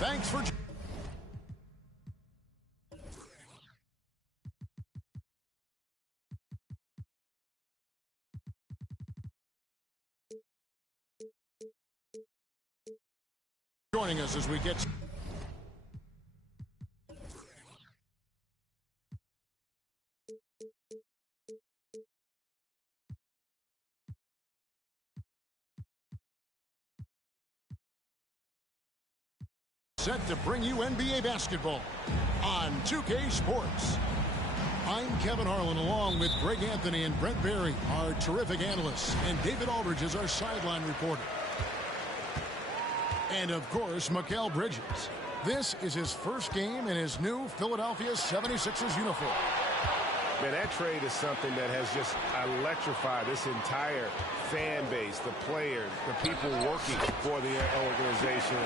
Thanks for joining us as we get set to bring you NBA basketball on 2K Sports. I'm Kevin Harlan, along with Greg Anthony and Brent Barry, our terrific analysts, and David Aldridge is our sideline reporter. And, of course, Mikal Bridges. This is his first game in his new Philadelphia 76ers uniform. Man, that trade is something that has just electrified this entire fan base, the players, the people working for the organization.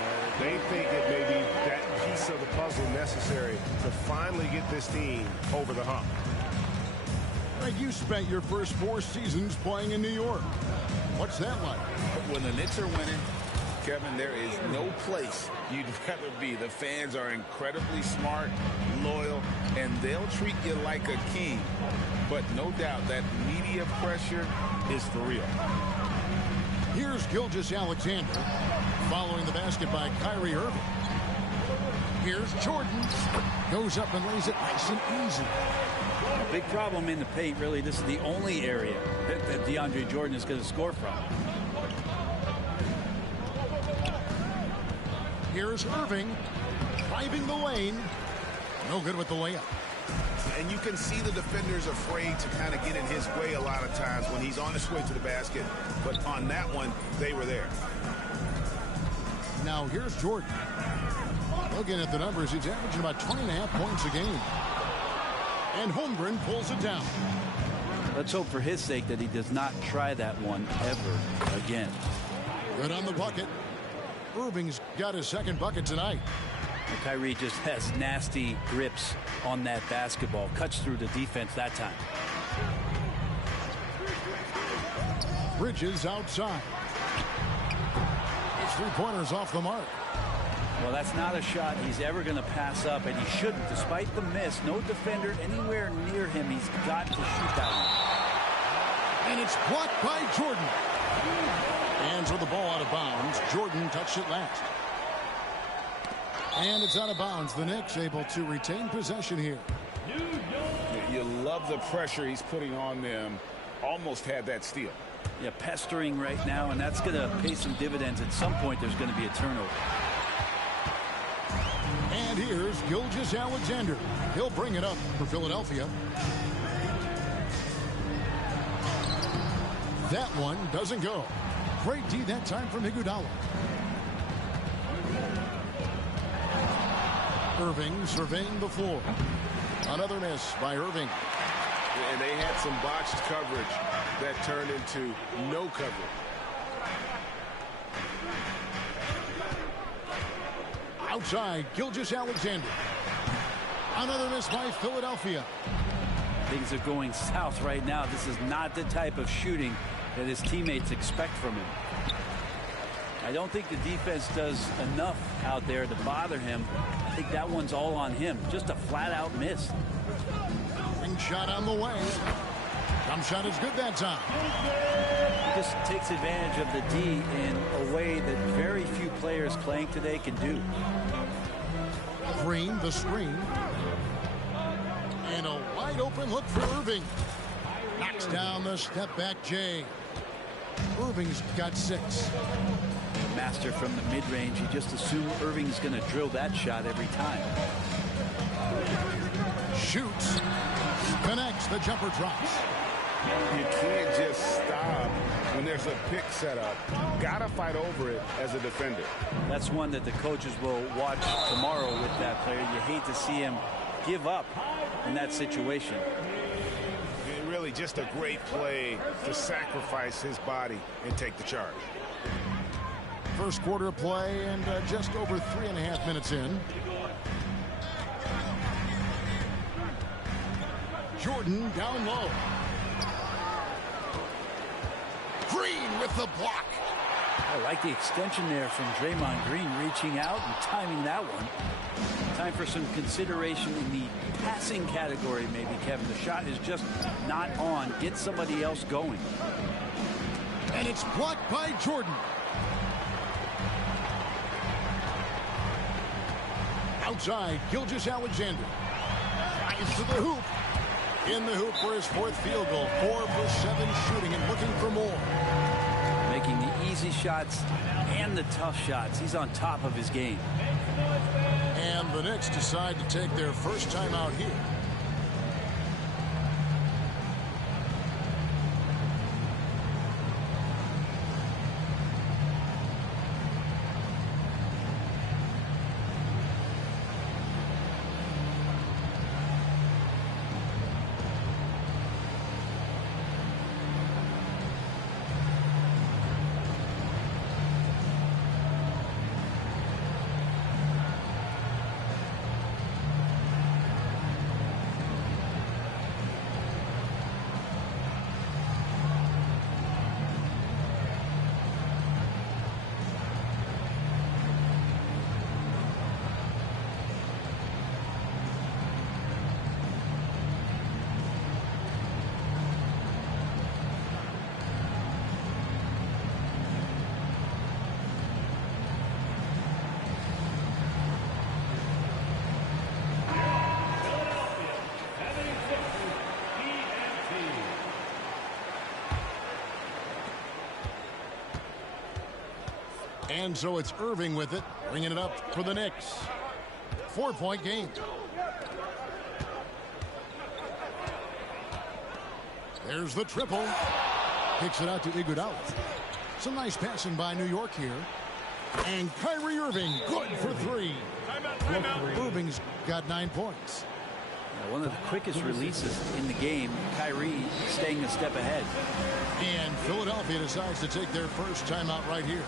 They think it may be that piece of the puzzle necessary to finally get this team over the hump. You spent your first 4 seasons playing in New York. What's that like? When the Knicks are winning, Kevin, there is no place you'd rather be. The fans are incredibly smart, loyal, and they'll treat you like a king. But no doubt that media pressure is for real. Here's Gilgeous-Alexander following the basket by Kyrie Irving. Here's Jordan. Goes up and lays it nice and easy. A big problem in the paint, really. This is the only area that DeAndre Jordan is going to score from. Here's Irving driving the lane. No good with the layup. And you can see the defenders afraid to kind of get in his way a lot of times when he's on his way to the basket. But on that one, they were there. Now here's Jordan. Looking at the numbers, he's averaging about 20.5 points a game. And Holmgren pulls it down. Let's hope for his sake that he does not try that one ever again. Good on the bucket. Irving's got his second bucket tonight. Kyrie just has nasty grips on that basketball. Cuts through the defense that time. Bridges outside. His three-pointers off the mark. Well, that's not a shot he's ever going to pass up, and he shouldn't. Despite the miss, no defender anywhere near him. He's got to shoot that one. And it's blocked by Jordan. Hands with the ball out of bounds. Jordan touched it last. And it's out of bounds. The Knicks able to retain possession here. You love the pressure he's putting on them. Almost had that steal. Yeah, pestering right now, and that's going to pay some dividends. At some point, there's going to be a turnover. And here's Gilgeous-Alexander. He'll bring it up for Philadelphia. That one doesn't go. Great D that time from Iguodala. Irving surveying the floor. Another miss by Irving. And they had some botched coverage that turned into no coverage. Outside, Gilgeous-Alexander. Another miss by Philadelphia. Things are going south right now. This is not the type of shooting that his teammates expect from him. I don't think the defense does enough out there to bother him. I think that one's all on him. Just a flat-out miss. Ring shot on the way. Jump shot is good that time. He just takes advantage of the D in a way that very few players playing today can do. Green, the screen. And a wide open look for Irving. Knocks down the step back J. Irving's got 6. Master from the mid-range. You just assume Irving's going to drill that shot every time. Shoots. Connects. The jumper drops. You can't just stop when there's a pick set up. Gotta fight over it as a defender. That's one that the coaches will watch tomorrow with that player. You hate to see him give up in that situation. Really just a great play to sacrifice his body and take the charge. First quarter of play and just over 3.5 minutes in. Jordan down low. Green with the block. I like the extension there from Draymond Green, reaching out and timing that one. Time for some consideration in the passing category, maybe, Kevin. The shot is just not on. Get somebody else going. And it's blocked by Jordan. Outside, Gilgeous-Alexander. Drives to the hoop. In the hoop for his fourth field goal. 4 for 7 shooting and looking for more. Making the easy shots and the tough shots. He's on top of his game. And the Knicks decide to take their first time out here. And so it's Irving with it, bringing it up for the Knicks. 4-point game. There's the triple. Kicks it out to Iguodala. Some nice passing by New York here. And Kyrie Irving, good for 3. Irving's got 9 points. One of the quickest releases in the game. Kyrie staying a step ahead. And Philadelphia decides to take their first timeout right here.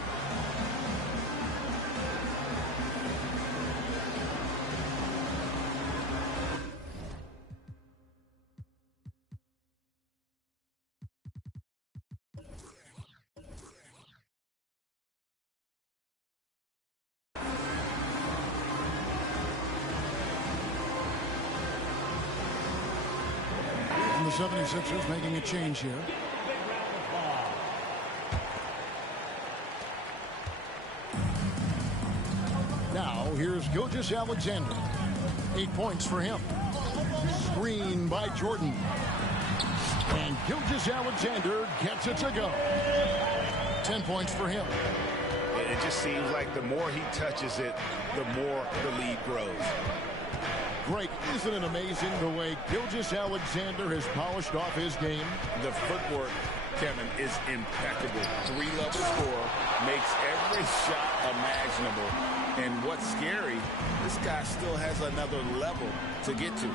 The 76ers making a change here. Now here's Gilgeous-Alexander. 8 points for him. Screen by Jordan. And Gilgeous-Alexander gets it to go. 10 points for him. It just seems like the more he touches it, the more the lead grows. Greg, isn't it amazing the way Gilgeous-Alexander has polished off his game? The footwork, Kevin, is impeccable. 3-level score, makes every shot imaginable. And what's scary, this guy still has another level to get to.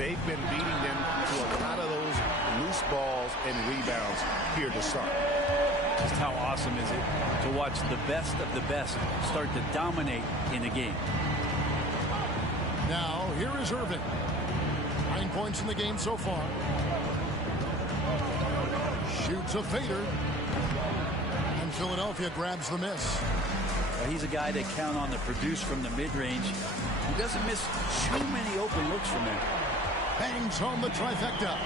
They've been beating them to a lot of those loose balls and rebounds here to start. Just how awesome is it to watch the best of the best start to dominate in a game. Now, here is Irving. 9 points in the game so far. Shoots a fader. And Philadelphia grabs the miss. He's a guy to count on to produce from the mid-range. He doesn't miss too many open looks from him. Bangs home the trifecta.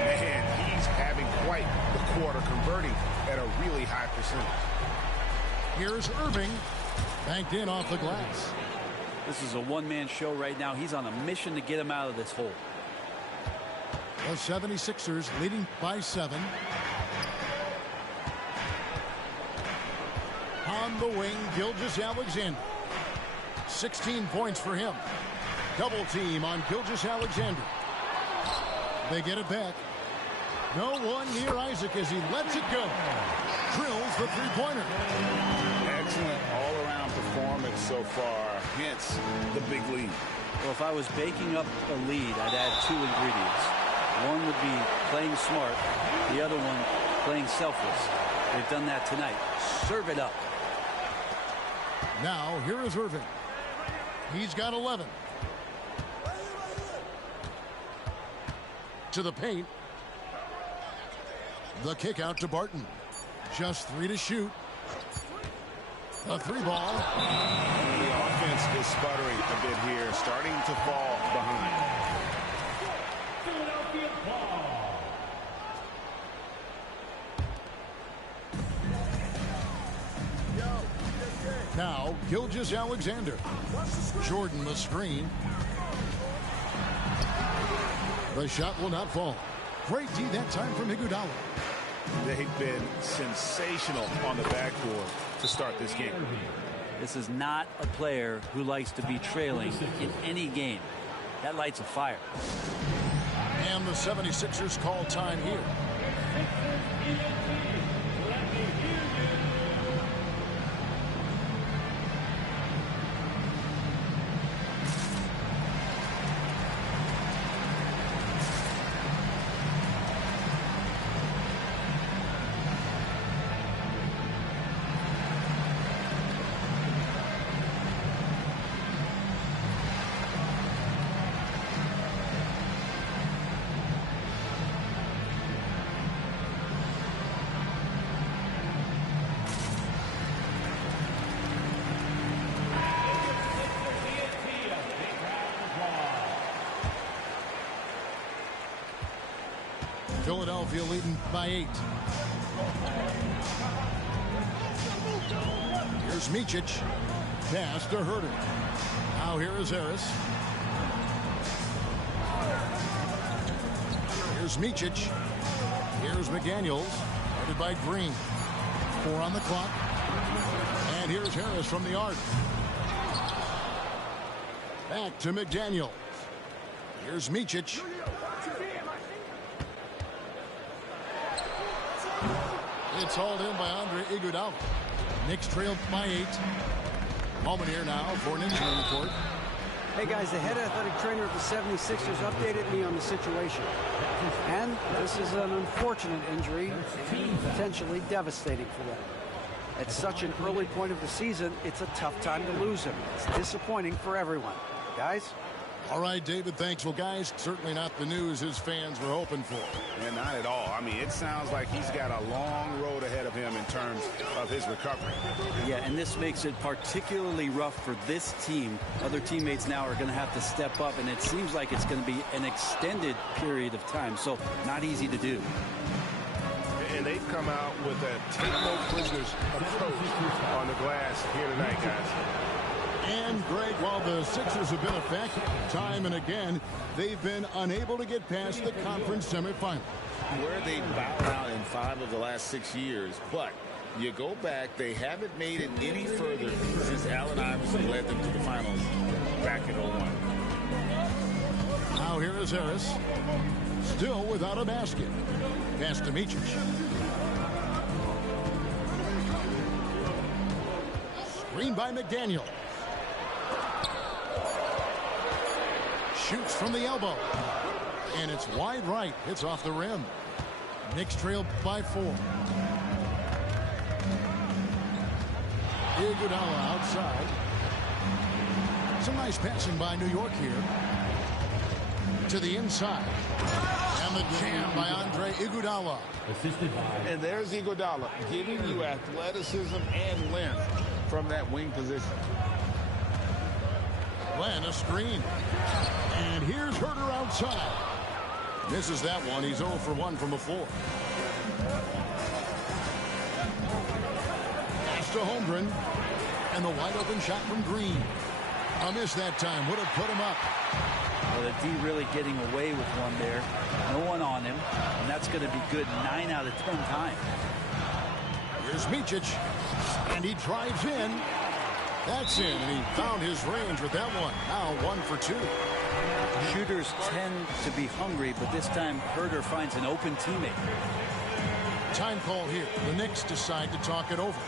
Man, he's having quite the quarter, converting at a really high percentage. Here's Irving. Banked in off the glass. This is a one-man show right now. He's on a mission to get him out of this hole. The 76ers leading by 7. On the wing, Gilgeous-Alexander. 16 points for him. Double team on Gilgeous-Alexander. They get it back. No one near Isaac as he lets it go. Drills the three-pointer. Excellent all-around performance so far, hence the big lead. Well, if I was baking up a lead, I'd add two ingredients. One would be playing smart. The other one, playing selfless. They've done that tonight. Serve it up. Now, here is Irving. He's got 11. To the paint. The kick out to Barton. Just 3 to shoot. A 3-ball. The offense is sputtering a bit here, starting to fall behind. Now, Gilgeous-Alexander. Jordan the screen. The shot will not fall. Great D that time from Iguodala. They've been sensational on the backboard to start this game. This is not a player who likes to be trailing in any game. That lights a fire. And the 76ers call time here. Philadelphia leading by 8. Here's Micic. Pass to Herter. Now here is Harris. Here's Micic. Here's McDaniels. Headed by Green. 4 on the clock. And here's Harris from the arc. Back to McDaniels. Here's Micic. It's hauled in by Andre Iguodala. Knicks trailed by 8. Moment here now for an injury report. Hey guys, the head athletic trainer of the 76ers updated me on the situation. And this is an unfortunate injury, potentially devastating for them. At such an early point of the season, it's a tough time to lose him. It's disappointing for everyone. Guys? All right, David, thanks. Well, guys, certainly not the news his fans were hoping for. And not at all. I mean, it sounds like he's got a long road ahead of him in terms of his recovery. Yeah, and this makes it particularly rough for this team. Other teammates now are going to have to step up, and it seems like it's going to be an extended period of time, so not easy to do. And they've come out with a take no prisoners approach on the glass here tonight, guys. And, Greg, while the Sixers have been effective time and again, they've been unable to get past the conference semifinal. Where they bowed out in 5 of the last 6 years, but you go back, they haven't made it any further since Allen Iverson led them to the finals back in 01. Now here is Harris, still without a basket. Pass to Micic. Screen by McDaniel. Shoots from the elbow. And it's wide right. Hits off the rim. Knicks trailed by 4. Iguodala outside. Some nice passing by New York here. To the inside. And the jam by Andre Iguodala. And there's Iguodala giving you athleticism and length from that wing position. Glenn, a screen. And here's Herter outside. Misses that one. He's 0 for 1 from the floor. Pass to Holmgren. And the wide open shot from Green. A miss that time. Would have put him up. Well, the D really getting away with one there. No one on him. And that's going to be good 9 out of 10 times. Here's Micic. And he drives in. That's in. And he found his range with that one. Now 1 for 2. Shooters tend to be hungry, but this time Herter finds an open teammate. Time call here. The Knicks decide to talk it over.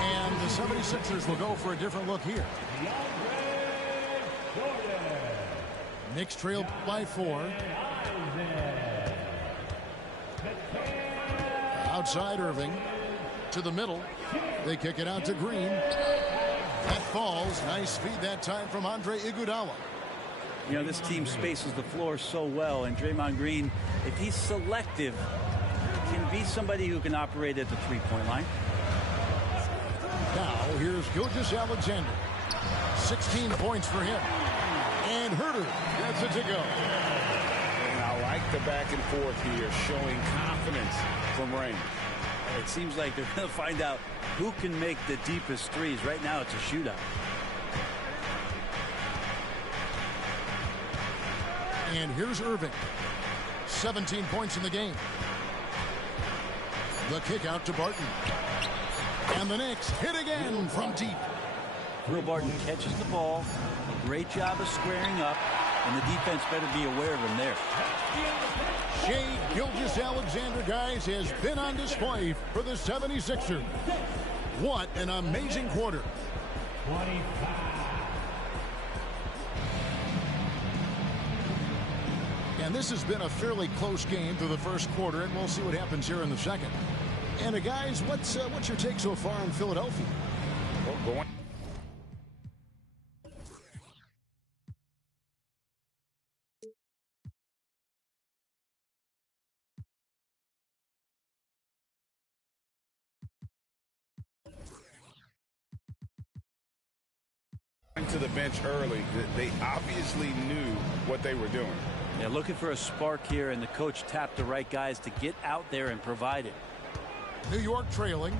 And the 76ers will go for a different look here. Knicks trail by 4. Outside Irving. To the middle. They kick it out to Green. That falls. Nice feed that time from Andre Iguodala. You know, this team spaces the floor so well, and Draymond Green, if he's selective, can be somebody who can operate at the three-point line. Now, here's Gilgeous-Alexander. 16 points for him. And Herter gets it to go. And I like the back and forth here, showing confidence from range. It seems like they're going to find out who can make the deepest threes. Right now, it's a shootout. And here's Irving. 17 points in the game. The kick out to Barton. And the Knicks hit again from deep. Will Barton catches the ball. A great job of squaring up. And the defense better be aware of him there. Shai Gilgeous-Alexander, guys, has been on display for the 76ers. What an amazing quarter. 25. And this has been a fairly close game through the first quarter, and we'll see what happens here in the second. And guys, what's your take so far on Philadelphia? Well, going. To the bench early, they obviously knew what they were doing. Yeah, looking for a spark here, and the coach tapped the right guys to get out there and provide it. New York trailing.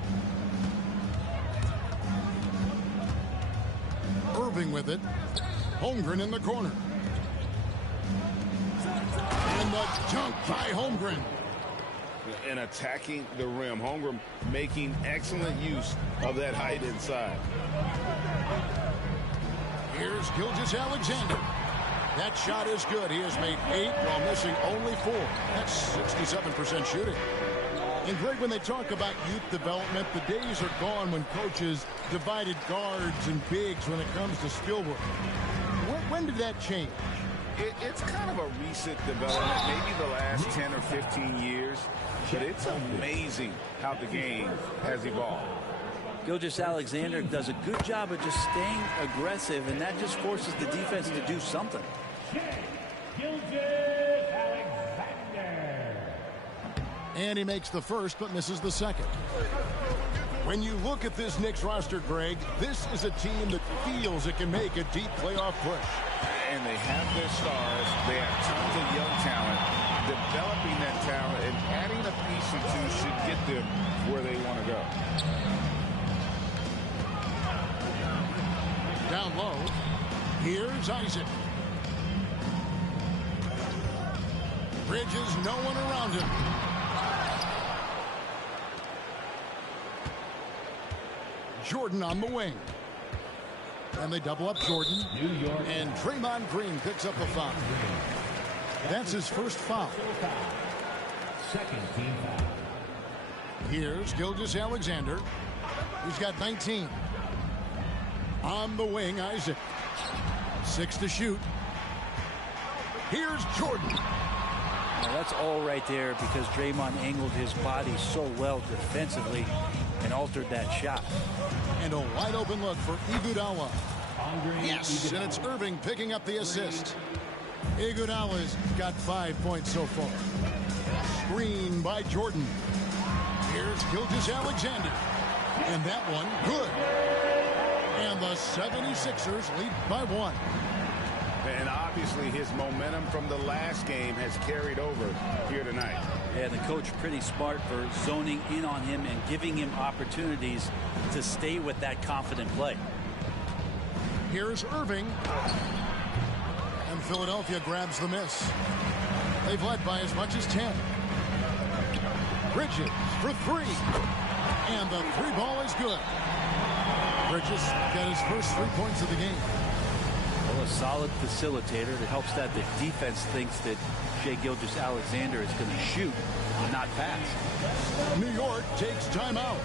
Irving with it. Holmgren in the corner. And the dunk by Holmgren. And attacking the rim. Holmgren making excellent use of that height inside. Here's Gilgeous-Alexander. That shot is good. He has made 8 while missing only 4. That's 67% shooting. And Greg, when they talk about youth development, the days are gone when coaches divided guards and bigs when it comes to skill work. When did that change? It's kind of a recent development, maybe the last 10 or 15 years. But it's amazing how the game has evolved. Gilgeous-Alexander does a good job of just staying aggressive, and that just forces the defense to do something. And he makes the first but misses the second. When you look at this Knicks roster, Greg, this is a team that feels it can make a deep playoff push. And they have their stars. They have tons of young talent. Developing that talent and adding a piece or two should get them where they want to go. Down low. Here's Isaac. Bridges, no one around him. Jordan on the wing. And they double up Jordan. And Draymond Green picks up the foul. That's his first foul. Second team foul. Here's Gilgeous-Alexander. He's got 19. On the wing, Isaac. 6 to shoot. Here's Jordan. Now that's all right there because Draymond angled his body so well defensively and altered that shot. And a wide open look for Iguodala. Yes, and it's Irving picking up the assist. Iguodala's got 5 points so far. Screen by Jordan. Here's Gilgeous-Alexander. And that one, good. And the 76ers lead by 1. And obviously his momentum from the last game has carried over here tonight. Yeah, the coach pretty smart for zoning in on him and giving him opportunities to stay with that confident play. Here's Irving. And Philadelphia grabs the miss. They've led by as much as 10. Bridges for three. And the three ball is good. Bridges got his first 3 points of the game. Well, a solid facilitator that helps that the defense thinks that Shai Gilgeous-Alexander is going to shoot and not pass. New York takes timeout.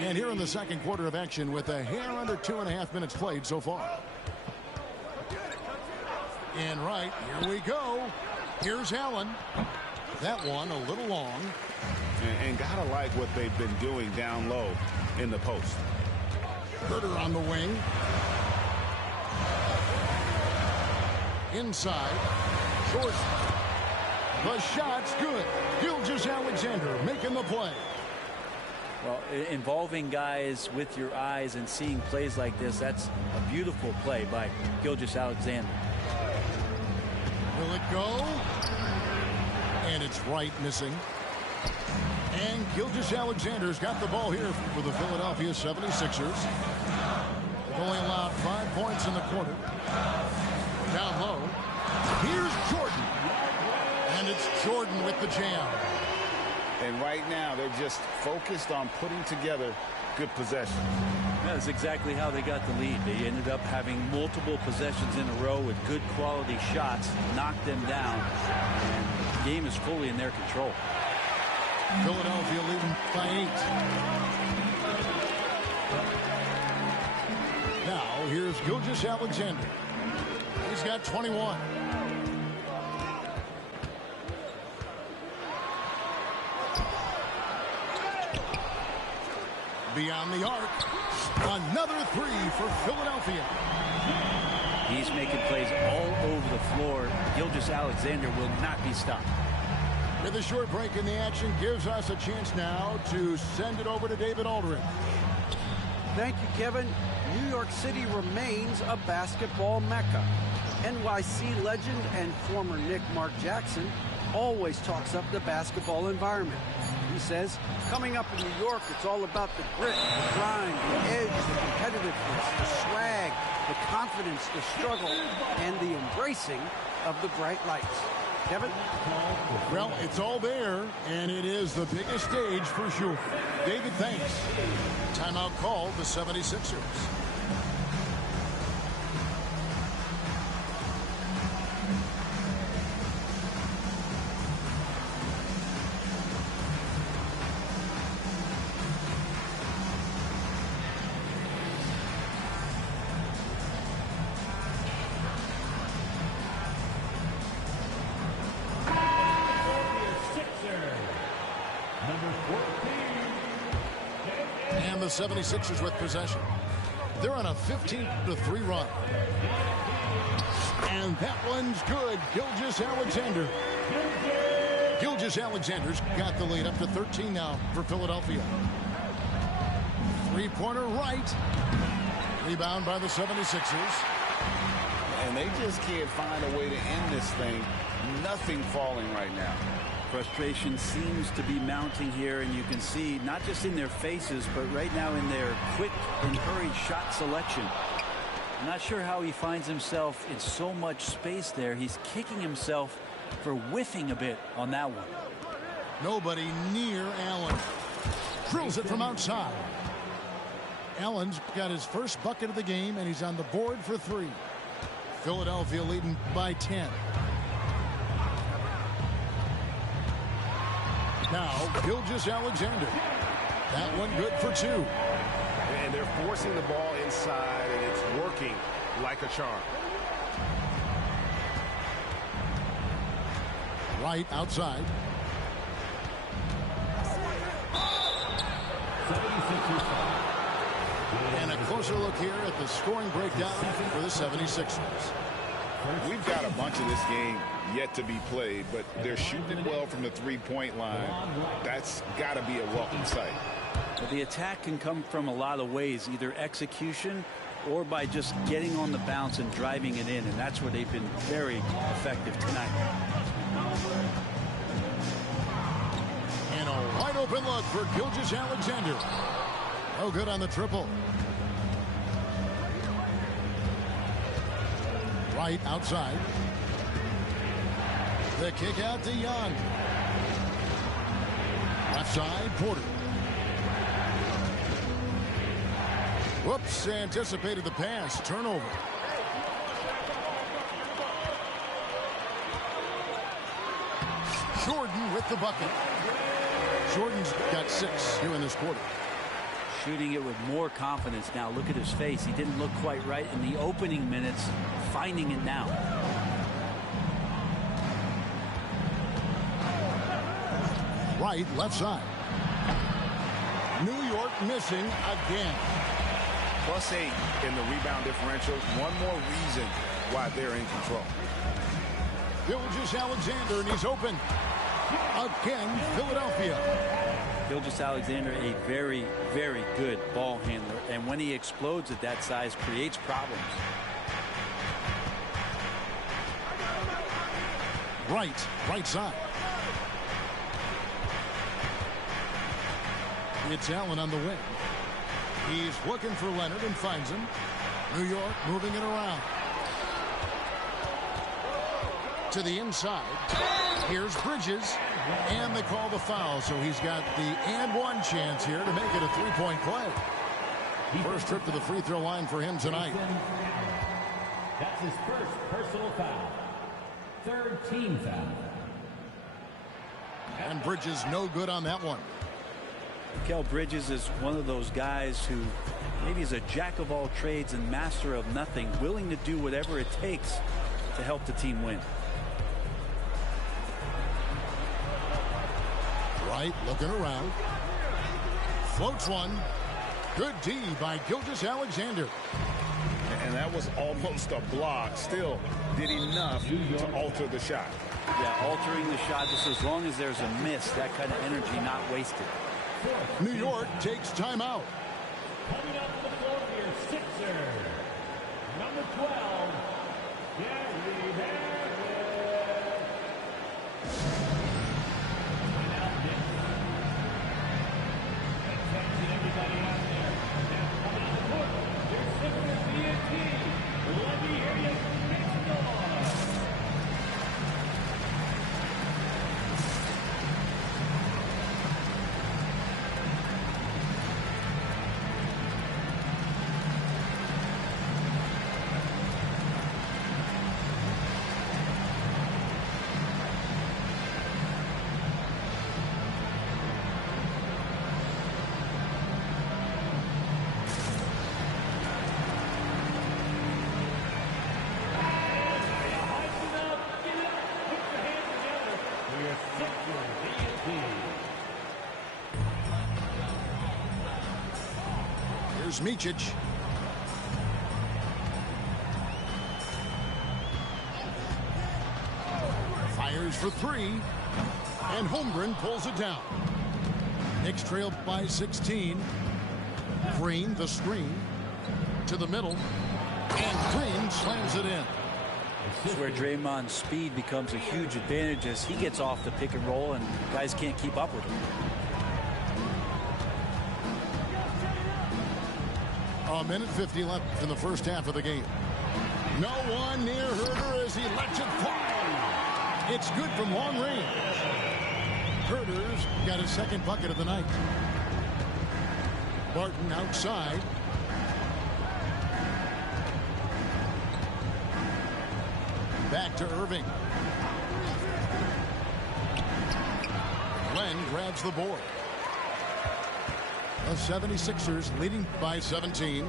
And here in the second quarter of action with a hair under 2.5 minutes played so far. And right, here we go. Here's Allen. That one a little long. And gotta like what they've been doing down low in the post. Herter on the wing. Inside. Short. The shot's good. Gilgeous-Alexander making the play. Well, involving guys with your eyes and seeing plays like this, that's a beautiful play by Gilgeous-Alexander. Will it go? And it's right missing. And Gilgeous-Alexander's got the ball here for the Philadelphia 76ers. Only allowed 5 points in the quarter. Down low. Here's Jordan. And it's Jordan with the jam. And right now, they're just focused on putting together good possessions. That's exactly how they got the lead. They ended up having multiple possessions in a row with good quality shots, knocked them down, and the game is fully in their control. Philadelphia leading by 8. Now, here's Gilgeous-Alexander. He's got 21. Beyond the arc. Another three for Philadelphia. He's making plays all over the floor. Gilgeous-Alexander will not be stopped. With a short break in the action, gives us a chance now to send it over to David Aldridge. Thank you, Kevin. New York City remains a basketball mecca. NYC legend and former Knick Mark Jackson always talks up the basketball environment. He says, coming up in New York, it's all about the grit, the grind, the edge, the competitiveness, the swag, the confidence, the struggle, and the embracing of the bright lights. Kevin? Well, it's all there, and it is the biggest stage for sure. David, thanks. Timeout called the 76ers. And the 76ers with possession. They're on a 15-3 run. And that one's good. Gilgeous-Alexander. Gilgeous-Alexander's got the lead up to 13 now for Philadelphia. Three-pointer right. Rebound by the 76ers. And they just can't find a way to end this thing. Nothing falling right now. Frustration seems to be mounting here, and you can see not just in their faces, but right now in their quick and hurried shot selection. I'm not sure how he finds himself in so much space there. He's kicking himself for whiffing a bit on that one. Nobody near Allen. Drills it from outside. Allen's got his first bucket of the game, and he's on the board for three. Philadelphia leading by 10. Now, Gilgeous-Alexander. That one good for two. And they're forcing the ball inside, and it's working like a charm. Right outside. And a closer look here at the scoring breakdown for the 76ers. We've got a bunch of this game yet to be played, but they're shooting it well from the three-point line. That's got to be a welcome sight. Well, the attack can come from a lot of ways, either execution or by just getting on the bounce and driving it in, and that's where they've been very effective tonight. And a wide open look for Gilgeous-Alexander. No good on the triple. Right outside. The kick out to Young. Left side, Porter. Whoops, anticipated the pass. Turnover. Jordan with the bucket. Jordan's got 6 here in this quarter. Shooting it with more confidence now. Look at his face. He didn't look quite right in the opening minutes. Finding it now. Right, left side. New York missing again. +8 in the rebound differential. One more reason why they're in control. Gilgeous-Alexander, and he's open. Again, Philadelphia. Gilgeous-Alexander, a very, very good ball handler. And when he explodes at that size, creates problems. Right side. It's Allen on the wing. He's looking for Leonard and finds him. New York moving it around. To the inside. Here's Bridges. And they call the foul, so he's got the and one chance here to make it a three-point play. First trip to the free throw line for him tonight. That's his first personal foul. Third team foul. And Bridges no good on that one. Kel Bridges is one of those guys who maybe is a jack of all trades and master of nothing, willing to do whatever it takes to help the team win. Right, looking around. Floats one. Good D by Gilgeous-Alexander. And that was almost a block. Still did enough to alter the shot. Yeah, altering the shot just as long as there's a miss. That kind of energy not wasted. New York takes timeout. Coming up to the floor here, Sixer. Number 12, Gary Harris. Timeout, Nick. Attention, everybody out there. Now coming on the court, your Sixers DNT. Let me hear you make some noise. Here's Micic. Fires for 3. And Holmgren pulls it down. Knicks trail by 16. Green, the screen. To the middle. And Green slams it in. This is where Draymond's speed becomes a huge advantage as he gets off the pick and roll and guys can't keep up with him. A minute 50 left in the first half of the game. No one near Herder as he lets it fly. It's good from long range. Herder's got his second bucket of the night. Barton outside. Back to Irving. Glenn grabs the board. The 76ers leading by 17.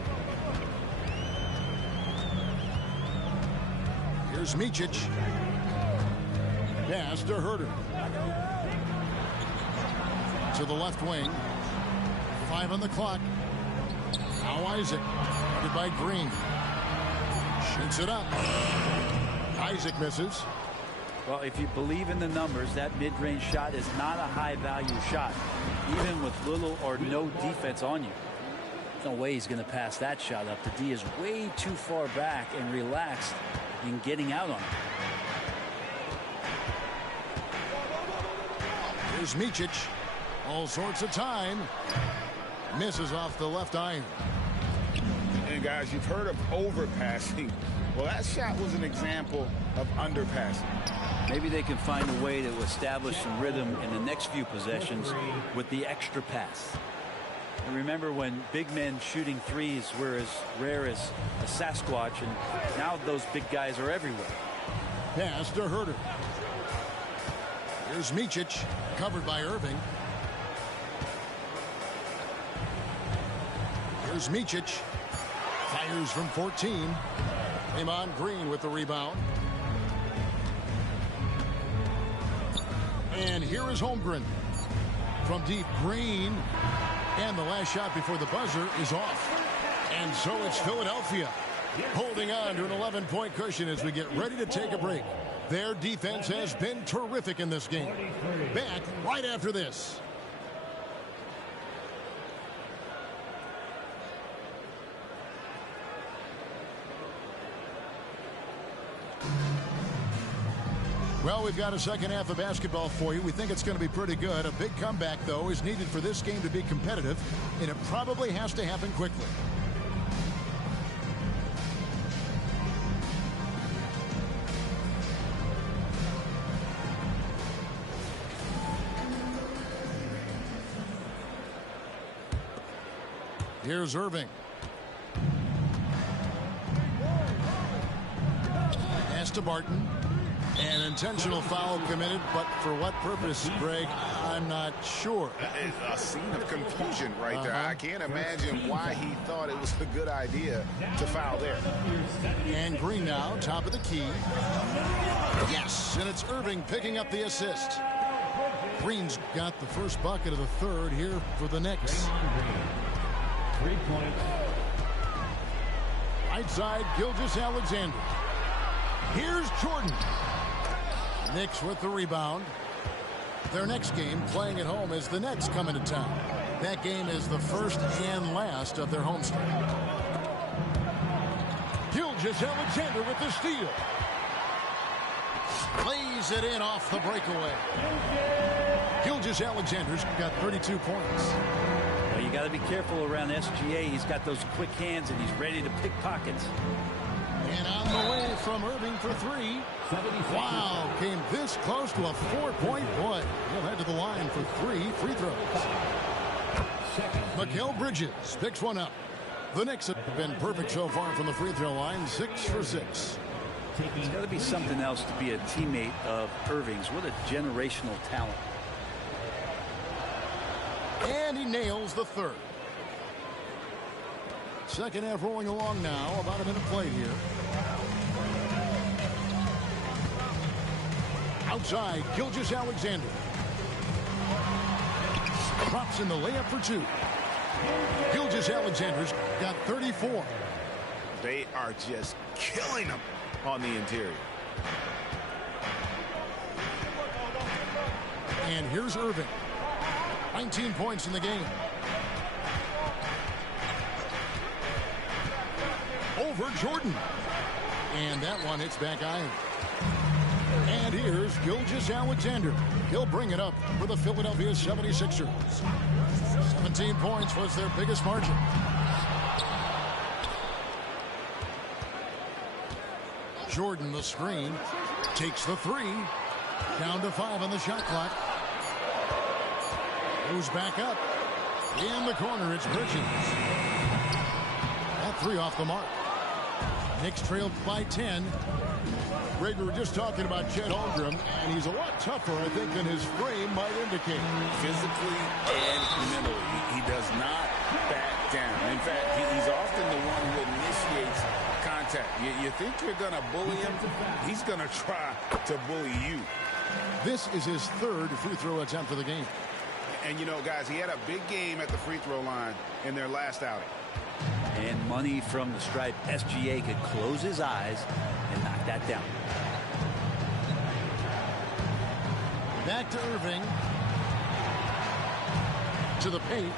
Here's Micic. Pass to Herder. To the left wing. 5 on the clock. Now Isaac. Guarded by Green. Shoots it up. Isaac misses. Well, if you believe in the numbers, that mid-range shot is not a high-value shot, even with little or no defense on you. No way he's going to pass that shot up. The D is way too far back and relaxed in getting out on it. Here's Micic. All sorts of time. Misses off the left iron. And guys, you've heard of overpassing. Well, that shot was an example of underpassing. Maybe they can find a way to establish some rhythm in the next few possessions with the extra pass. And remember when big men shooting threes were as rare as a Sasquatch, and now those big guys are everywhere. Pass to Herter. Here's Micic, covered by Irving. Here's Micic. Fires from 14. Draymond Green with the rebound. And here is Holmgren. From deep, Green. And the last shot before the buzzer is off. And so it's Philadelphia holding on to an 11-point cushion as we get ready to take a break. Their defense has been terrific in this game. Back right after this. Well, we've got a second half of basketball for you. We think it's going to be pretty good. A big comeback, though, is needed for this game to be competitive, and it probably has to happen quickly. Here's Irving. Pass to Barton. An intentional foul committed, but for what purpose, Greg, I'm not sure. A scene of confusion right there. I can't imagine why he thought it was a good idea to foul there. And Green now, top of the key. Yes, and it's Irving picking up the assist. Green's got the first bucket of the third here for the Knicks. 3 points. Right side, Gilgeous-Alexander. Here's Jordan. Knicks with the rebound. Their next game, playing at home, as the Nets come into town. That game is the first and last of their homestand. Gilgeous-Alexander with the steal. Plays it in off the breakaway. Gilgeous-Alexander's got 32 points. Well, you got to be careful around SGA. He's got those quick hands, and he's ready to pick pockets. And on the way from Irving for three. Wow, came this close to a 4-point play. He'll head to the line for 3 free throws. Mikal Bridges picks one up. The Knicks have been perfect so far from the free throw line, 6 for 6. It's got to be something else to be a teammate of Irving's. What a generational talent. And he nails the third. Second half rolling along now. About a minute played here. Outside, Gilgeous-Alexander. Drops in the layup for 2. Gilgeous-Alexander's got 34. They are just killing them on the interior. And here's Irving. 19 points in the game. Over Jordan. And that one hits back iron. And here's Gilgeous-Alexander. He'll bring it up for the Philadelphia 76ers. 17 points was their biggest margin. Jordan, the screen, takes the 3. Down to 5 on the shot clock. Goes back up. In the corner, it's Bridges. That 3 off the mark. Knicks trailed by 10. Greg, we were just talking about Chet Holmgren, and he's a lot tougher, I think, than his frame might indicate. Physically and mentally, he does not back down. In fact, he's often the one who initiates contact. You think you're going to bully him? He's going to try to bully you. This is his 3rd free throw attempt of the game. And, you know, guys, he had a big game at the free throw line in their last outing. And money from the stripe. SGA could close his eyes and knock that down. Back to Irving. To the paint.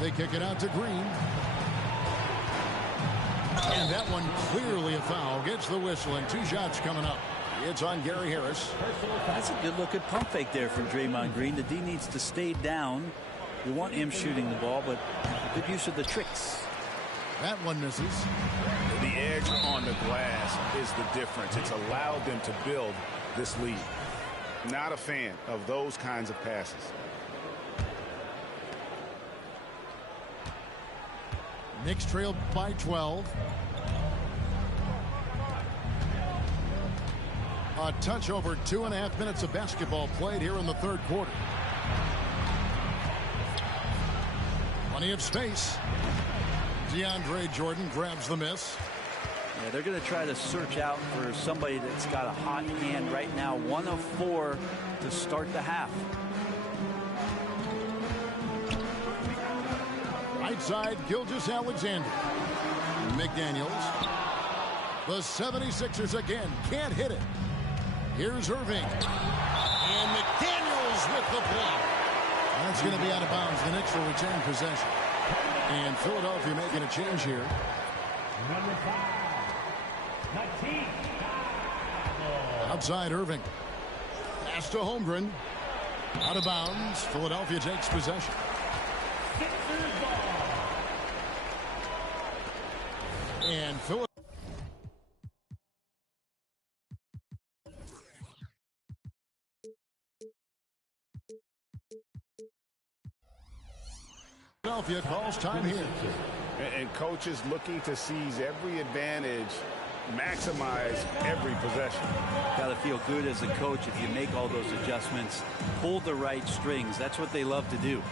They kick it out to Green. And that one clearly a foul. Gets the whistle, and 2 shots coming up. It's on Gary Harris. That's a good-looking pump fake there from Draymond Green. The D needs to stay down. You want him shooting the ball, but good use of the tricks. That one misses. The edge on the glass is the difference. It's allowed them to build this lead. Not a fan of those kinds of passes. Knicks trail by 12. A touch over 2.5 minutes of basketball played here in the third quarter. Plenty of space. DeAndre Jordan grabs the miss. Yeah, they're going to try to search out for somebody that's got a hot hand right now. 1 of 4 to start the half. Right side, Gilgeous-Alexander. McDaniels. The 76ers again can't hit it. Here's Irving. And McDaniels with the block. That's going to be out of bounds. The Knicks will retain possession. And Philadelphia making a change here. Number 5, Matisse. Outside Irving. Pass to Holmgren. Out of bounds. Philadelphia takes possession. Sixers ball. And Philadelphia. Philadelphia calls time here. And coaches looking to seize every advantage, maximize every possession. Got to feel good as a coach if you make all those adjustments, pull the right strings. That's what they love to do.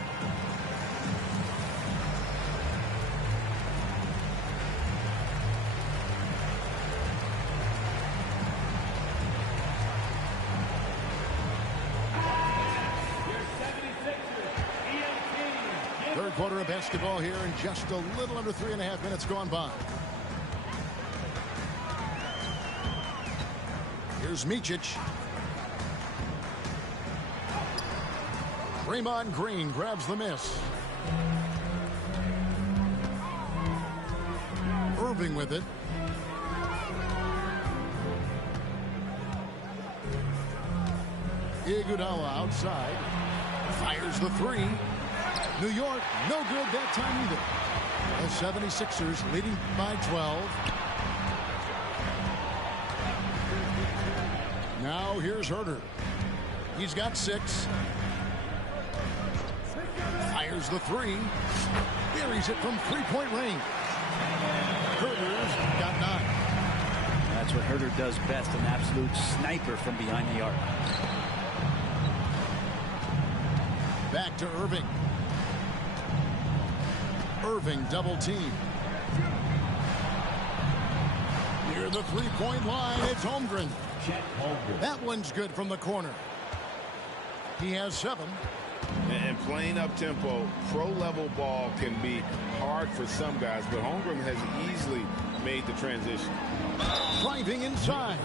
Third quarter of basketball here, and just a little under 3.5 minutes gone by. Here's Micic. Draymond Green grabs the miss. Irving with it. Iguodala outside. Fires the 3. New York, no good that time either. The 76ers leading by 12. Now here's Herter. He's got 6. Fires the 3. Buries it from 3-point range. Herter's got 9. That's what Herter does best, an absolute sniper from behind the arc. Back to Irving. Irving double team. Near the 3-point line, it's Holmgren. That one's good from the corner. He has 7. And playing up tempo, pro level ball can be hard for some guys, but Holmgren has easily made the transition. Driving inside.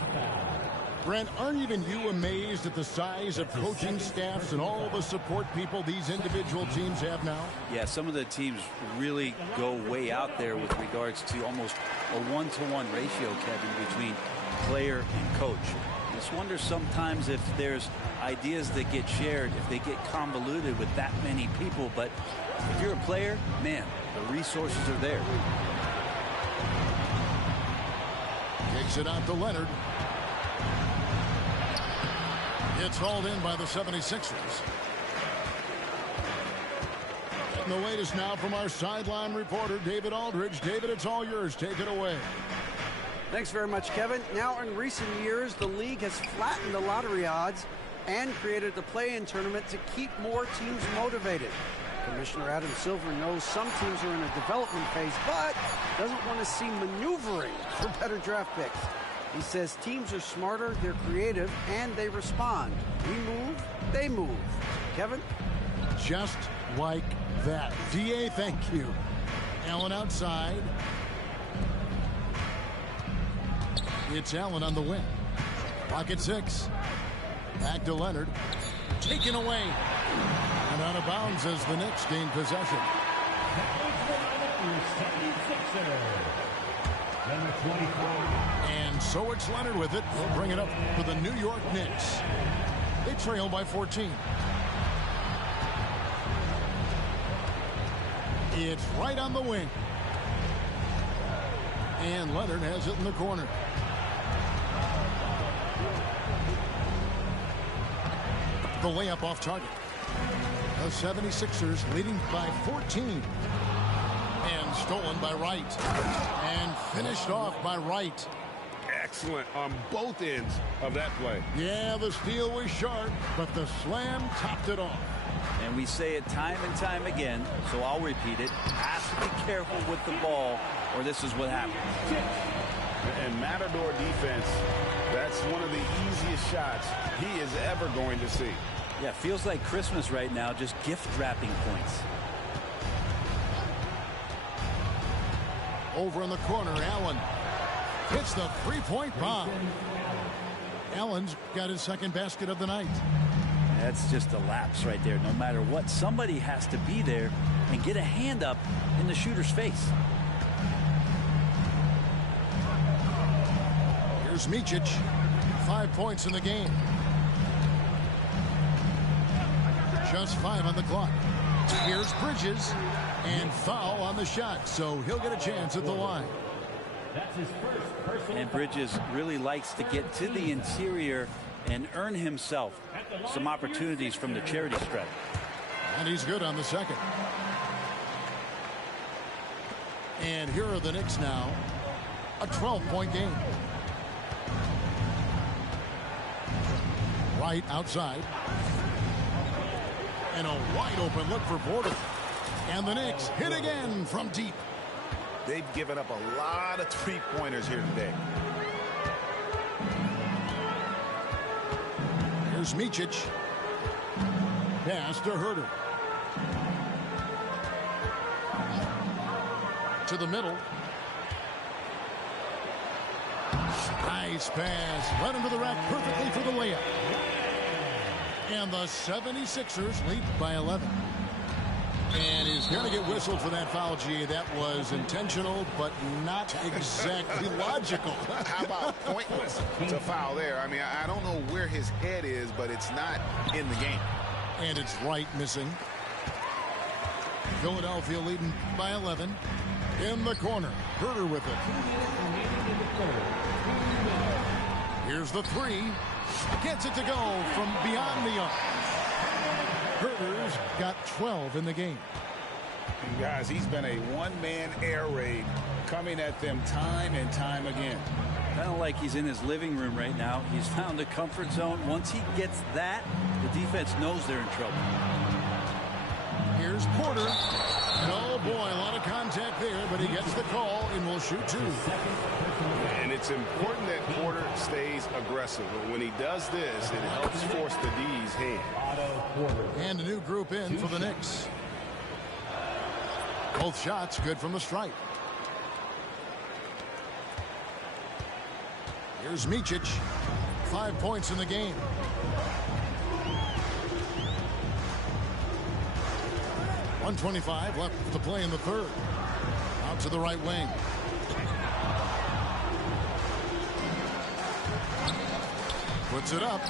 Brent, aren't even you amazed at the size of coaching staffs and all the support people these individual teams have now? Yeah, some of the teams really go way out there with regards to almost a 1-to-1 ratio, Kevin, between player and coach. I just wonder sometimes if there's ideas that get shared, if they get convoluted with that many people. But if you're a player, man, the resources are there. Kicks it out to Leonard. It's hauled in by the 76ers. And the latest now from our sideline reporter, David Aldridge. David, it's all yours. Take it away. Thanks very much, Kevin. Now, in recent years, the league has flattened the lottery odds and created the play-in tournament to keep more teams motivated. Commissioner Adam Silver knows some teams are in a development phase, but doesn't want to see maneuvering for better draft picks. He says teams are smarter, they're creative, and they respond. We move, they move. Kevin? Just like that. DA, thank you. Allen outside. It's Allen on the wing. Pocket 6. Back to Leonard. Taken away. And out of bounds as the Knicks gain possession. Number 24. And so it's Leonard with it. He'll bring it up for the New York Knicks. They trail by 14. It's right on the wing. And Leonard has it in the corner. The layup off target. The 76ers leading by 14. And stolen by Wright. And finished off by Wright. Excellent on both ends of that play. Yeah, the steal was sharp, but the slam topped it off. And we say it time and time again, so I'll repeat it. Has to be careful with the ball, or this is what happens. And Matador defense, that's one of the easiest shots he is ever going to see. Yeah, feels like Christmas right now, just gift wrapping points. Over in the corner, Allen hits the three-point bomb. Allen's got his second basket of the night. That's just a lapse right there. No matter what, somebody has to be there and get a hand up in the shooter's face. Here's Micic. 5 points in the game. Just 5 on the clock. Here's Bridges. And foul on the shot, so he'll get a chance at the line. That's his first personal. And Bridges really likes to get to the interior and earn himself some opportunities from the charity stripe. And he's good on the second. And here are the Knicks now. A 12-point game. Right outside. And a wide open look for Porter. And the Knicks hit again from deep. They've given up a lot of three-pointers here today. Here's Micic. Pass to Herter. To the middle. Nice pass. Right into the rack perfectly for the layup. And the 76ers lead by 11. And he's going to get whistled for that foul, G. That was intentional, but not exactly logical. How about pointless to foul there? I mean, I don't know where his head is, but it's not in the game. And it's Wright missing. Philadelphia leading by 11. In the corner. Herter with it. Here's the three. Gets it to go from beyond the arc. Herter's got 12 in the game. And guys, he's been a one-man air raid coming at them time and time again. Kind of like he's in his living room right now. He's found a comfort zone. Once he gets that, the defense knows they're in trouble. Here's Porter. And oh boy, a lot of contact there, but he gets the call and will shoot two. And it's important that Porter stays aggressive. When he does this, it helps force the D's hand. And a new group in for the Knicks. Both shots good from the stripe. Here's Micic. 5 points in the game. .125 left to play in the third. Out to the right wing. Puts it up.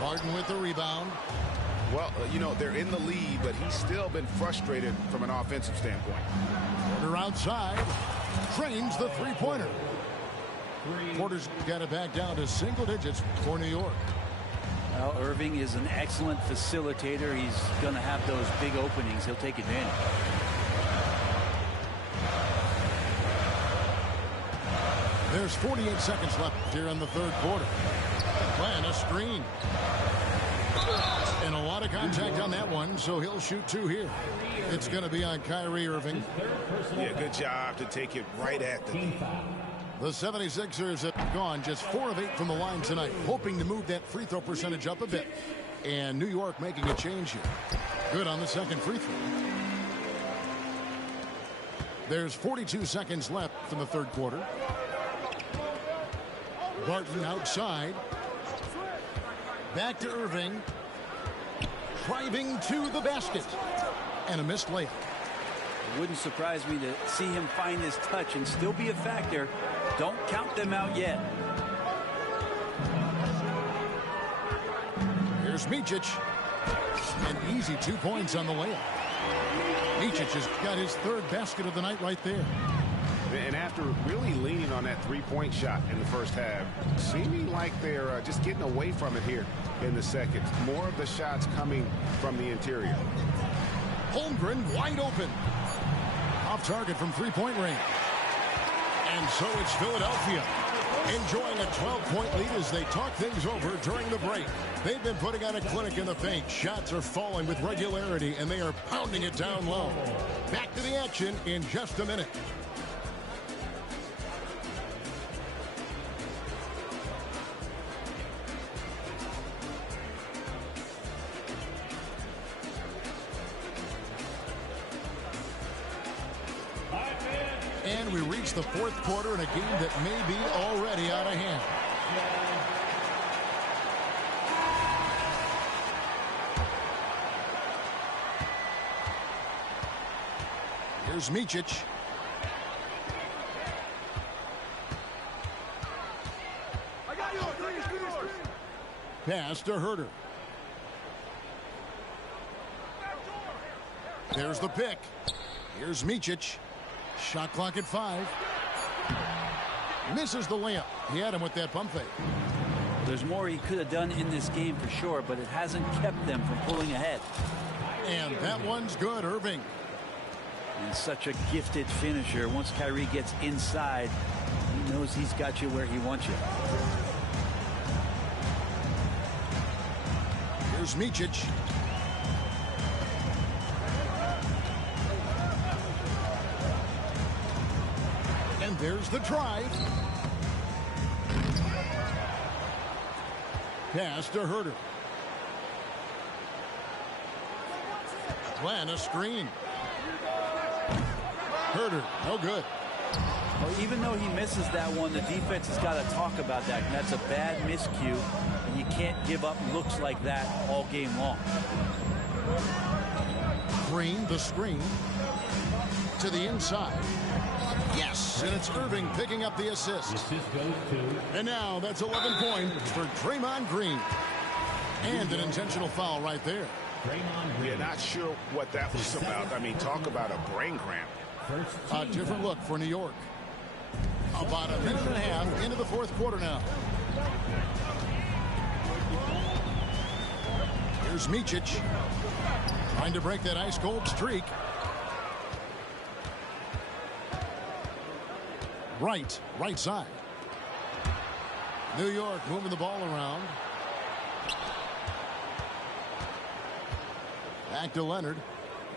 Barton with the rebound. Well, you know, they're in the lead, but he's still been frustrated from an offensive standpoint. Porter outside. Trains the three-pointer. Porter's got it back down to single digits for New York. Well, Irving is an excellent facilitator. He's going to have those big openings. He'll take advantage. There's 48 seconds left here in the third quarter. Playing a screen. And a lot of contact on that one, so he'll shoot two here. It's going to be on Kyrie Irving. Yeah, good job to take it right at the knee. The 76ers have gone just 4 of 8 from the line tonight, hoping to move that free throw percentage up a bit. And New York making a change here. Good on the second free throw. There's 42 seconds left in the third quarter. Barton outside. Back to Irving. Driving to the basket. And a missed layup. It wouldn't surprise me to see him find his touch and still be a factor. Don't count them out yet. Here's Micic. An easy 2 points on the layup. Micic has got his third basket of the night right there. And after really leaning on that three-point shot in the first half, seeming like they're just getting away from it here in the second. More of the shots coming from the interior. Holmgren wide open. Off target from three-point range. And so it's Philadelphia enjoying a 12-point lead as they talk things over during the break. They've been putting on a clinic in the paint. Shots are falling with regularity, and they are pounding it down low. Back to the action in just a minute. And we reach the fourth quarter in a game that may be already out of hand. Here's Micic. Pass to Herter. There's the pick. Here's Micic. Shot clock at 5. Misses the layup. He had him with that pump fake. There's more he could have done in this game for sure, but it hasn't kept them from pulling ahead. And that one's good, Irving. And such a gifted finisher. Once Kyrie gets inside, he knows he's got you where he wants you. Here's Micic. And there's the drive. Pass to Herter. Plan a screen. Herter, no good. Well, even though he misses that one, the defense has got to talk about that. And that's a bad miscue, and you can't give up looks like that all game long. Green, the screen. To the inside. Yes, and it's Irving picking up the assist. And now that's 11 points for Draymond Green. And an intentional foul right there. Yeah, not sure what that was about. I mean, talk about a brain cramp. A different look for New York. About a minute and a half into the fourth quarter now. Here's Micic. Trying to break that ice-cold streak. Right side. New York moving the ball around. Back to Leonard.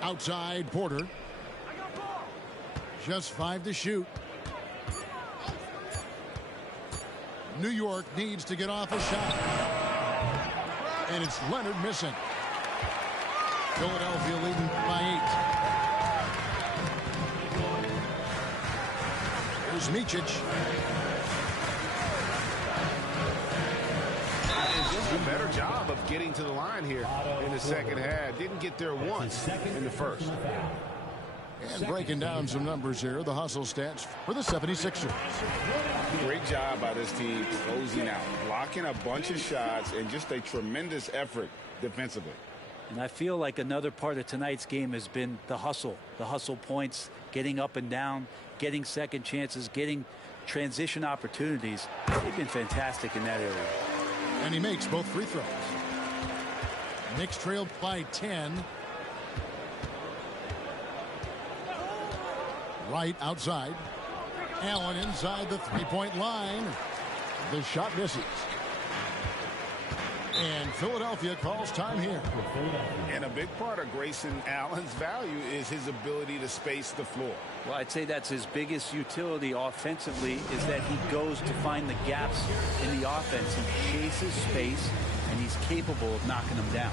Outside Porter. Just 5 to shoot. New York needs to get off a shot. And it's Leonard missing. Philadelphia leading by 8. Here's Micic. And just a better job of getting to the line here in the second half. Didn't get there once in the first. And breaking down some numbers here, the hustle stats for the 76ers. Great job by this team closing out, blocking a bunch of shots, and just a tremendous effort defensively. And I feel like another part of tonight's game has been the hustle points, getting up and down, getting second chances, getting transition opportunities. They've been fantastic in that area. And he makes both free throws. Knicks trailed by 10. Right outside. Allen inside the three-point line. The shot misses. And Philadelphia calls time here. And a big part of Grayson Allen's value is his ability to space the floor. Well, I'd say that's his biggest utility offensively, is that he goes to find the gaps in the offense. He chases space, and he's capable of knocking them down.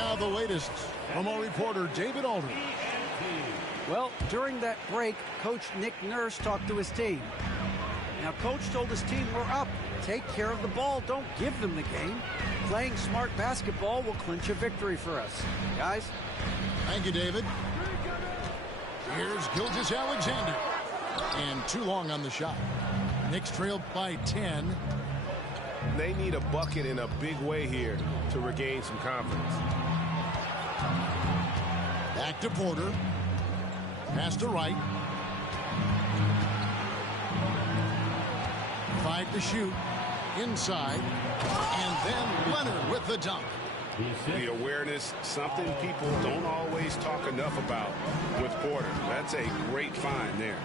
now the latest from our reporter, David Aldridge. Well, during that break, Coach Nick Nurse talked to his team. Now, Coach told his team, we're up. Take care of the ball. Don't give them the game. Playing smart basketball will clinch a victory for us. Guys? Thank you, David. Here's Gilgeous-Alexander. And too long on the shot. Knicks trailed by 10. They need a bucket in a big way here to regain some confidence. Back to Porter. Pass to Wright. 5 to shoot. Inside. And then Leonard with the dunk. The awareness, something people don't always talk enough about with Porter. That's a great find there.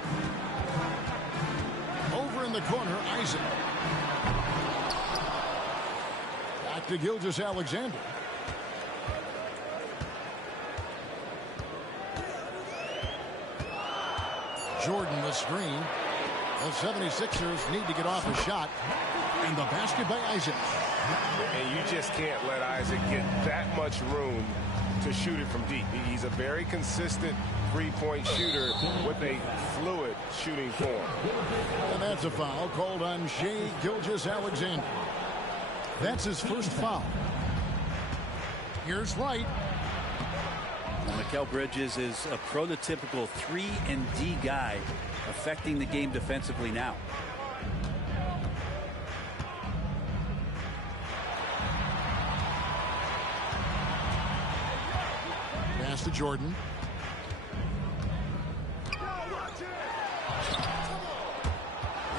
Over in the corner, Isaac. Back to Gilgeous-Alexander. Jordan the screen. The 76ers need to get off a shot. And the basket by Isaac. And you just can't let Isaac get that much room to shoot it from deep. He's a very consistent three-point shooter with a fluid shooting form. And that's a foul called on Shai Gilgeous-Alexander. That's his first foul. Here's Wright. Mikal Bridges is a prototypical 3-and-D guy, affecting the game defensively now. Pass to Jordan.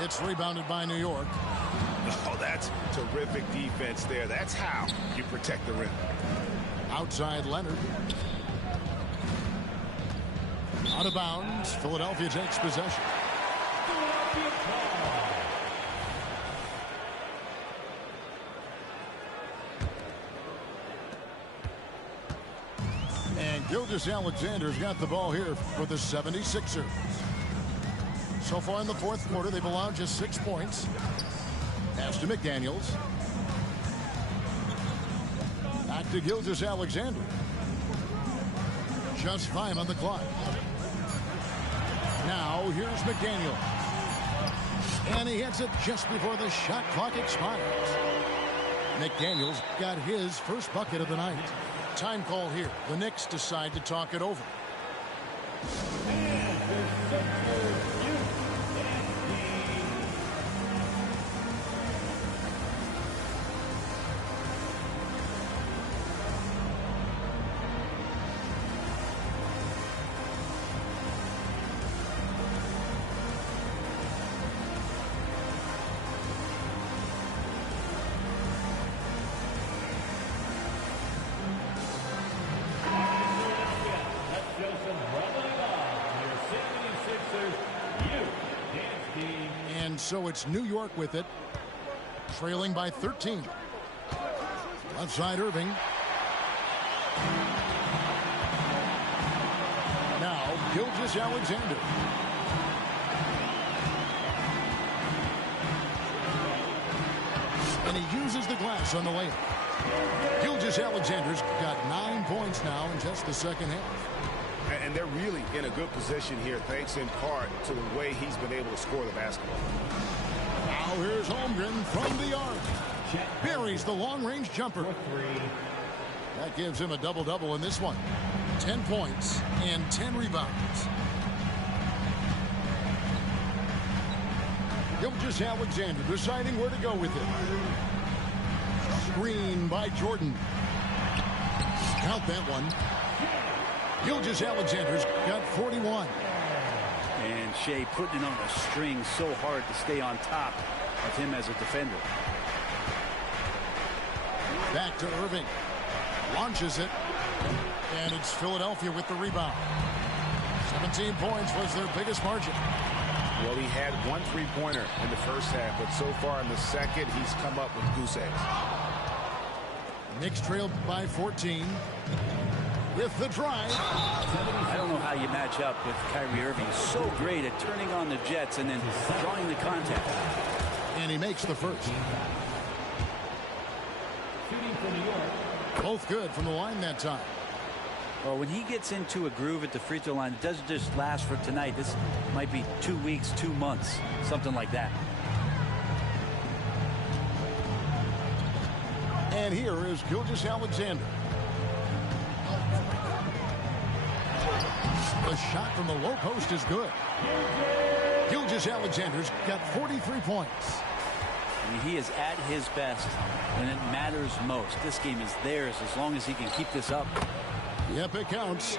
It's rebounded by New York. Oh, that's terrific defense there. That's how you protect the rim. Outside Leonard. Out of bounds. Philadelphia takes possession. And Gilgeous-Alexander's got the ball here for the 76ers. So far in the fourth quarter, they've allowed just 6 points. Pass to McDaniels. Back to Gilgeous-Alexander. Just 5 on the clock. Now here's McDaniel. And he hits it just before the shot clock expires. McDaniels got his first bucket of the night. Time call here. The Knicks decide to talk it over. So it's New York with it, trailing by 13. Left side Irving. Now Gilgeous-Alexander. And he uses the glass on the layup. Gilgeous-Alexander's got 9 points now in just the second half. And they're really in a good position here, thanks in part to the way he's been able to score the basketball. Now here's Holmgren from the arc. Buries the long-range jumper. That gives him a double-double in this one. 10 points and 10 rebounds. Gilgeous-Alexander deciding where to go with it. Screen by Jordan. Count that one. Gilgeous-Alexander's got 41. And Shai putting it on a string so hard to stay on top of him as a defender. Back to Irving. Launches it. And it's Philadelphia with the rebound. 17 points was their biggest margin. Well, he had 1 3-pointer in the first half, but so far in the second, he's come up with goose eggs. Knicks trailed by 14. With the drive. I don't know how you match up with Kyrie Irving. So great at turning on the Jets and then drawing the contact. And he makes the first. Both good from the line that time. Well, when he gets into a groove at the free throw line, it doesn't just last for tonight. This might be 2 weeks, 2 months, something like that. And here is Gilgeous-Alexander. The shot from the low post is good. Gilgeous-Alexander's got 43 points. I mean, he is at his best when it matters most. This game is theirs as long as he can keep this up. Yep, it counts.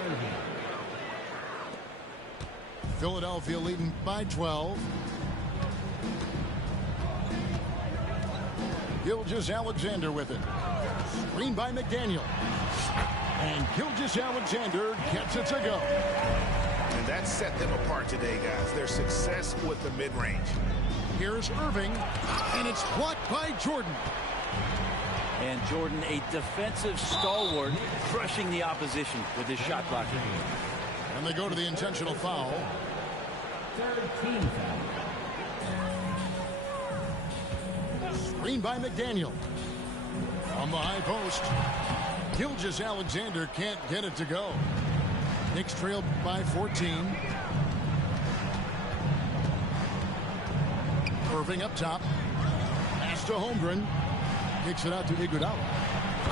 Philadelphia leading by 12. Gilgeous-Alexander with it. Screen by McDaniel. And Gilgeous-Alexander gets it to go. And that set them apart today, guys. Their success with the mid-range. Here's Irving, and it's blocked by Jordan. And Jordan, a defensive stalwart, crushing the opposition with his shot blocking. And they go to the intentional foul. 13 foul. Screen by McDaniel. On the high post. Gilgeous-Alexander can't get it to go. Knicks trailed by 14. Irving up top. Pass to Holmgren. Kicks it out to Iguodala.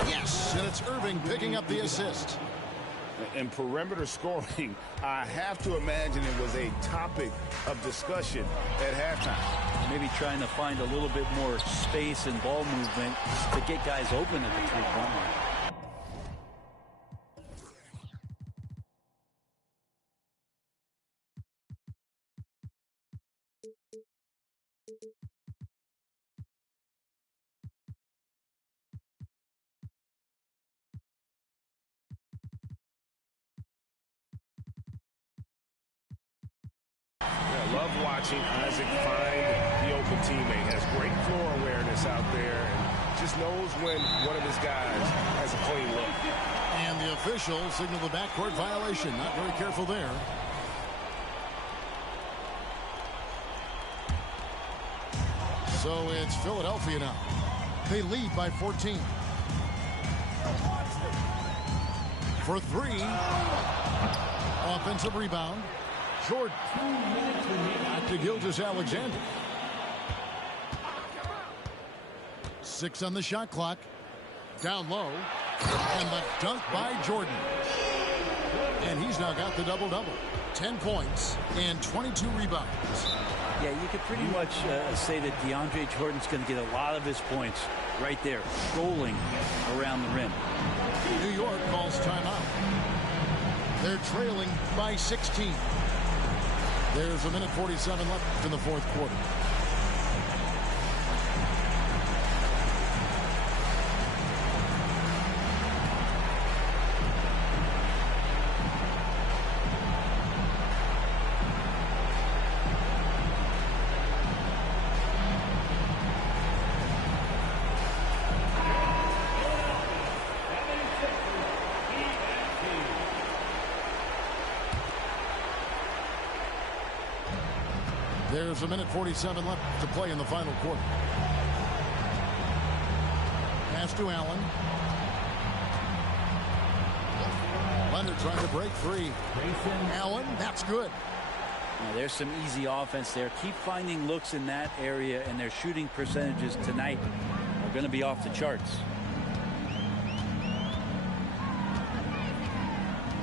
Yes, and it's Irving picking up the assist. In perimeter scoring, I have to imagine it was a topic of discussion at halftime. Maybe trying to find a little bit more space and ball movement to get guys open at the three-point line. Love watching Isaac find the open teammate. Has great floor awareness out there and just knows when one of his guys has a clean look. And the official signaled the backcourt violation. Not very careful there. So it's Philadelphia now. They lead by 14. For three. Offensive rebound. Jordan. Back to Gilgeous-Alexander. 6 on the shot clock. Down low. And the dunk by Jordan. And he's now got the double-double. 10 points and 22 rebounds. Yeah, you could pretty much say that DeAndre Jordan's going to get a lot of his points right there, rolling around the rim. New York calls timeout. They're trailing by 16. There's 1:47 left in the fourth quarter. There's 1:47 left to play in the final quarter. Pass to Allen. Leonard trying to break free. Allen, that's good. Now, there's some easy offense there. Keep finding looks in that area, and their shooting percentages tonight are going to be off the charts.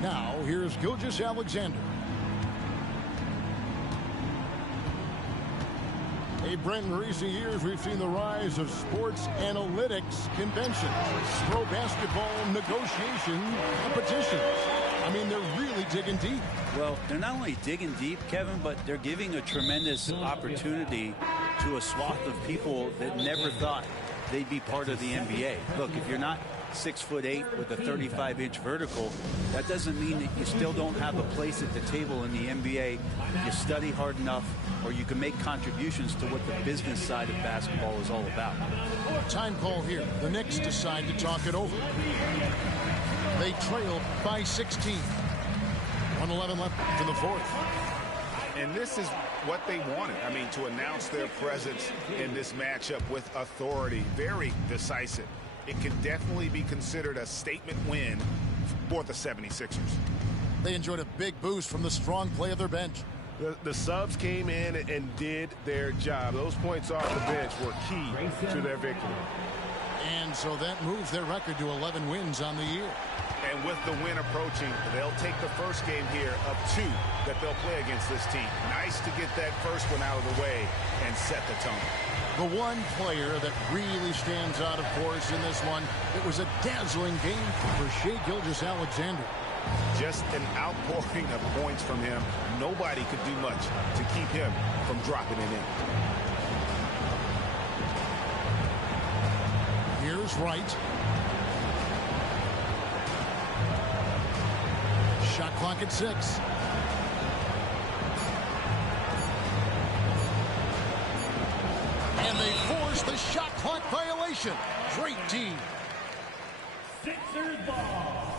Now, here's Gilgeous-Alexander. Hey, Brent, in recent years, we've seen the rise of sports analytics conventions, pro basketball negotiation competitions. I mean, they're really digging deep. Well, they're not only digging deep, Kevin, but they're giving a tremendous opportunity to a swath of people that never thought they'd be part of the NBA. Look, if you're not 6'8" with a 35-inch vertical, that doesn't mean that you still don't have a place at the table in the NBA. You study hard enough, or you can make contributions to what the business side of basketball is all about. Time call here. The Knicks decide to talk it over. They trail by 16. 1:11 left in the fourth. And this is what they wanted. I mean, to announce their presence in this matchup with authority. Very decisive. it can definitely be considered a statement win for the 76ers. They enjoyed a big boost from the strong play of their bench. The subs came in and did their job. Those points off the bench were key to their victory. And so that moves their record to 11 wins on the year. And with the win approaching, they'll take the first game here of 2 that they'll play against this team. Nice to get that first one out of the way and set the tone. The one player that really stands out, of course, in this one, it was a dazzling game for Shai Gilgeous-Alexander. Just an outpouring of points from him. Nobody could do much to keep him from dropping it in. Here's Wright. Shot clock at 6. And they force the shot clock violation. Great team. Sixers ball.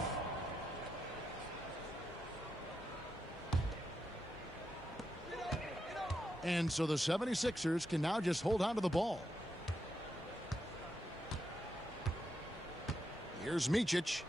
And so the 76ers can now just hold on to the ball. Here's Micic.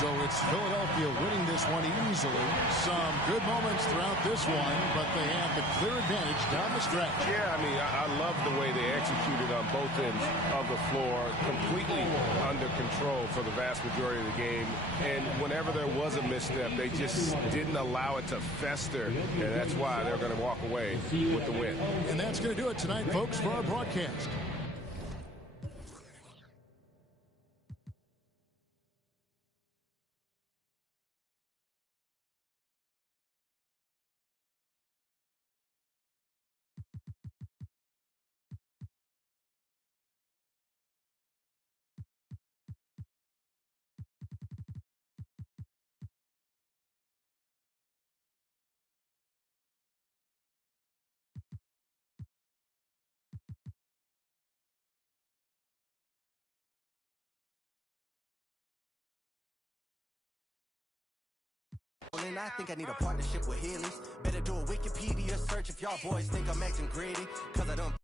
So it's Philadelphia winning this one easily. Some good moments throughout this one, but they have the clear advantage down the stretch. Yeah, I mean, I love the way they executed on both ends of the floor, completely under control for the vast majority of the game. And whenever there was a misstep, they just didn't allow it to fester. And that's why they're going to walk away with the win. And that's going to do it tonight, folks, for our broadcast. And I think I need a partnership with Healy's. Better do a Wikipedia search if y'all boys think I'm acting greedy. Cause I don't